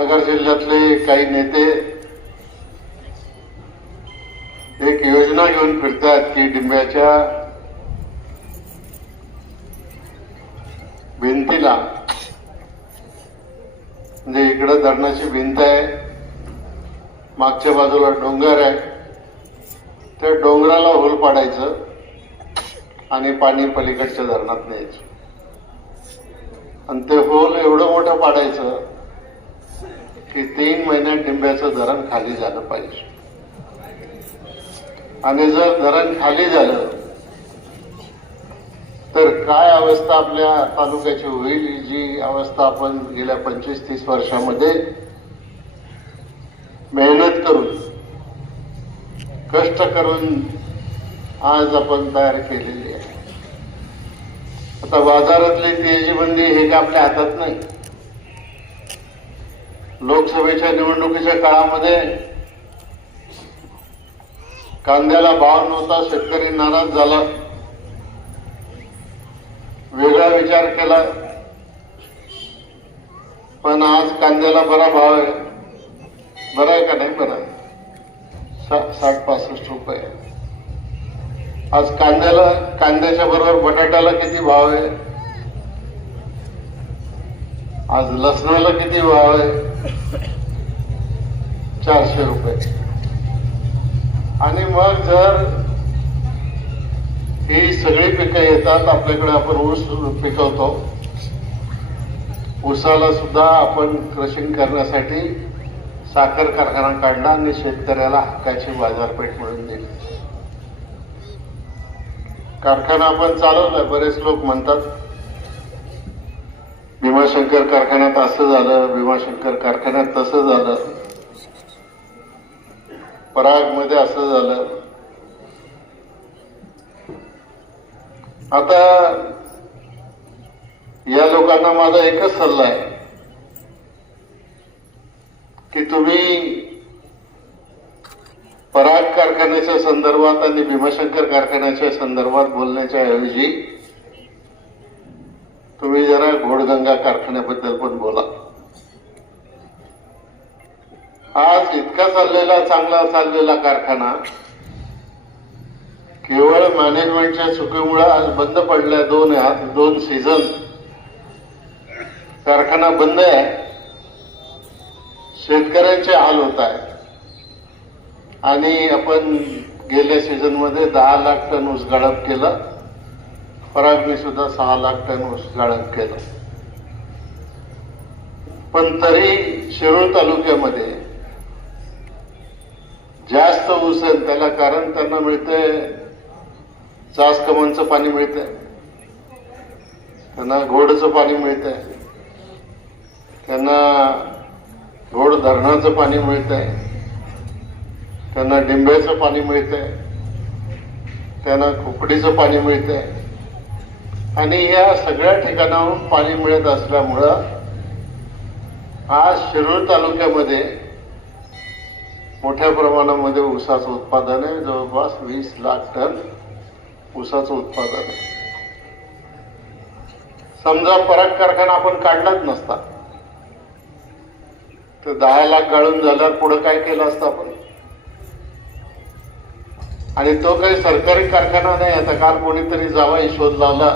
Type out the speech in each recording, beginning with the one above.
नगर जिल्ह्यातले काही नेते एक योजना घेऊन फिरतात की डिंब्याच्या भिंतीला म्हणजे इकडं धरणाची भिंत आहे मागच्या बाजूला डोंगर आहे त्या डोंगराला होल पाडायचं आणि पाणी पलीकडच्या धरणात न्यायचं आणि ते होल एवढं मोठं पाडायचं की तीन महिन्यात टिंब्याचं धरण खाली झालं पाहिजे आणि जर धरण खाली झालं तर काय अवस्था आपल्या तालुक्याची होईल जी अवस्था आपण गेल्या पंचवीस तीस वर्षामध्ये मेहनत करून कष्ट करून आज आपण तयार केलेली आहे आता बाजारातली तेजी हे काय आपल्या हातात नाही लोकसभेच्या निवडणुकीच्या काळामध्ये कांद्याला भाव नव्हता शेतकरी नाराज झाला वेगळा विचार केला पण आज कांद्याला बरा भाव आहे बरा आहे का नाही बरा आहे साठ पासष्ट रुपये आज कांद्याला कांद्याच्या बरोबर बटाट्याला किती भाव आहे आज लसणाला किती भाव आहे चारशे रुपये आणि मग जर ही सगळी पिकं येतात आपल्याकडे आपण ऊस पिकवतो ऊसाला सुद्धा आपण क्रशिंग करण्यासाठी साखर कारखाना काढला आणि शेतकऱ्याला हक्काची बाजारपेठ म्हणून दिली कारखाना आपण चालवलाय बरेच लोक म्हणतात भीमाशंकर कारखान्यात असं झालं भीमाशंकर कारखान्यात तसं झालं पराग मध्ये असं झालं आता या लोकांना माझा एकच सल्ला आहे की तुम्ही पराग कारखान्याच्या संदर्भात आणि भीमाशंकर कारखान्याच्या संदर्भात बोलण्याच्या ऐवजी तुम्ही जरा घोडगंगा कारखान्याबद्दल पण बोला आज इतका चाललेला चांगला चाललेला कारखाना केवळ मॅनेजमेंटच्या चुकीमुळे आज बंद पडल्या दोन दोन सीझन कारखाना बंद आहे शेतकऱ्यांचे हाल होत आहे आणि आपण गेल्या मध्ये दहा लाख टन ऊस गळप केलं परागने सुद्धा सहा लाख टन ऊस गाळण केलं पण तरी शिरूर तालुक्यामध्ये जास्त ऊस आहे त्याला कारण त्यांना मिळतंय चास पाणी मिळतंय त्यांना घोडचं पाणी मिळतंय त्यांना घोड धरणाचं पाणी मिळतंय त्यांना डिंब्याचं पाणी मिळतंय त्यांना खोकडीचं पाणी मिळतंय आणि या सगळ्या ठिकाणाहून पाणी मिळत असल्यामुळं आज शिरूर तालुक्यामध्ये मोठ्या प्रमाणामध्ये ऊसाचं उत्पादन आहे जवळपास वीस लाख टन ऊसाचं उत्पादन आहे समजा परत कारखाना आपण काढलाच नसता तर दहा लाख गाळून झाल्यावर पुढे काय केलं असतं आपण आणि तो काही सरकारी कारखाना नाही आता काल कोणीतरी जावाही शोध लावला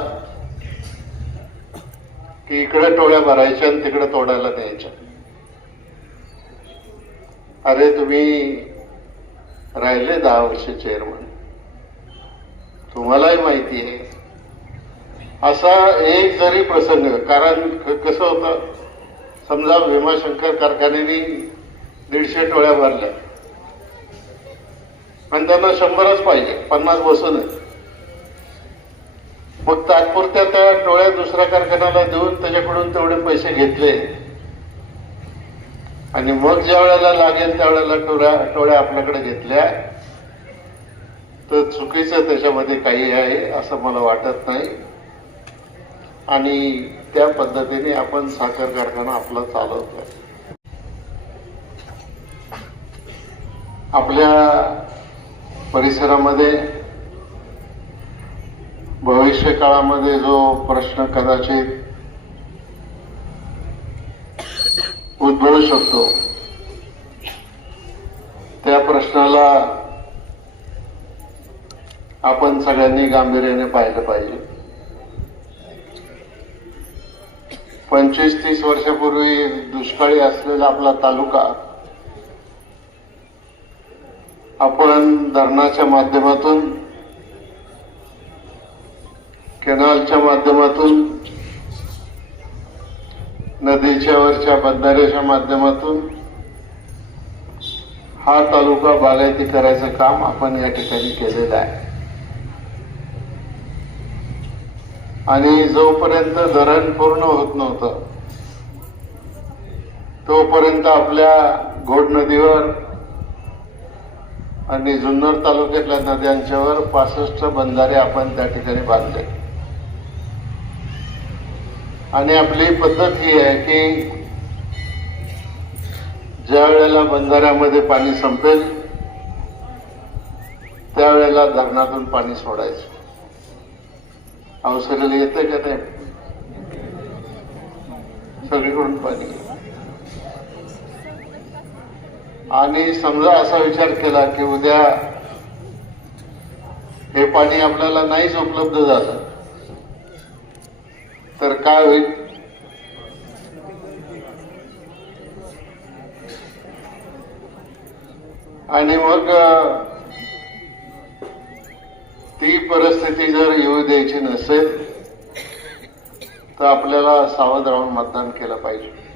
की इकडे टोळ्या भरायच्या आणि तिकडे तोडायला द्यायच्या अरे तुम्ही राहिले दहा वर्ष चेअरमन तुम्हालाही माहिती आहे असा एक जरी प्रसंग कारण कसं होतं समजा भीमाशंकर कारखान्याने दीडशे टोळ्या भरल्या पण त्यांना शंभरच पाहिजे पन्नास बसून मग तात्पुरत्या त्या टोळ्या दुसऱ्या कारखान्याला देऊन त्याच्याकडून तेवढे पैसे घेतले आणि मग ज्या वेळेला लागेल त्यावेळेला टोळ्या टोळ्या आपल्याकडे घेतल्या तर चुकीचं त्याच्यामध्ये काही आहे असं मला वाटत नाही आणि त्या पद्धतीने आपण साखर कारखाना आपला चालवतो आपल्या परिसरामध्ये भविष्य काळामध्ये जो प्रश्न कदाचित उद्भवू शकतो त्या प्रश्नाला आपण सगळ्यांनी गांभीर्याने पाहिलं पाहिजे पंचवीस तीस वर्षापूर्वी दुष्काळी असलेला आपला तालुका आपण धरणाच्या माध्यमातून कॅनॉलच्या माध्यमातून नदीच्या वरच्या बंधाऱ्याच्या माध्यमातून हा तालुका बागायती करायचं काम आपण या ठिकाणी केलेलं आहे आणि जोपर्यंत धरण पूर्ण होत नव्हतं तोपर्यंत आपल्या घोड नदीवर आणि जुन्नर तालुक्यातल्या नद्यांच्यावर पासष्ट बंधारे आपण त्या ठिकाणी बांधले आणि आपली पद्धत ही आहे की ज्या वेळेला बंधाऱ्यामध्ये पाणी संपेल त्यावेळेला धरणातून पाणी सोडायचं अवसरेला येतं का नाही सगळीकडून पाणी आणि समजा असा विचार केला की उद्या हे पाणी आपल्याला नाहीच उपलब्ध झालं तर काय होईल आणि मग ती परिस्थिती जर येऊ द्यायची नसेल तर आपल्याला सावध राहून मतदान केलं पाहिजे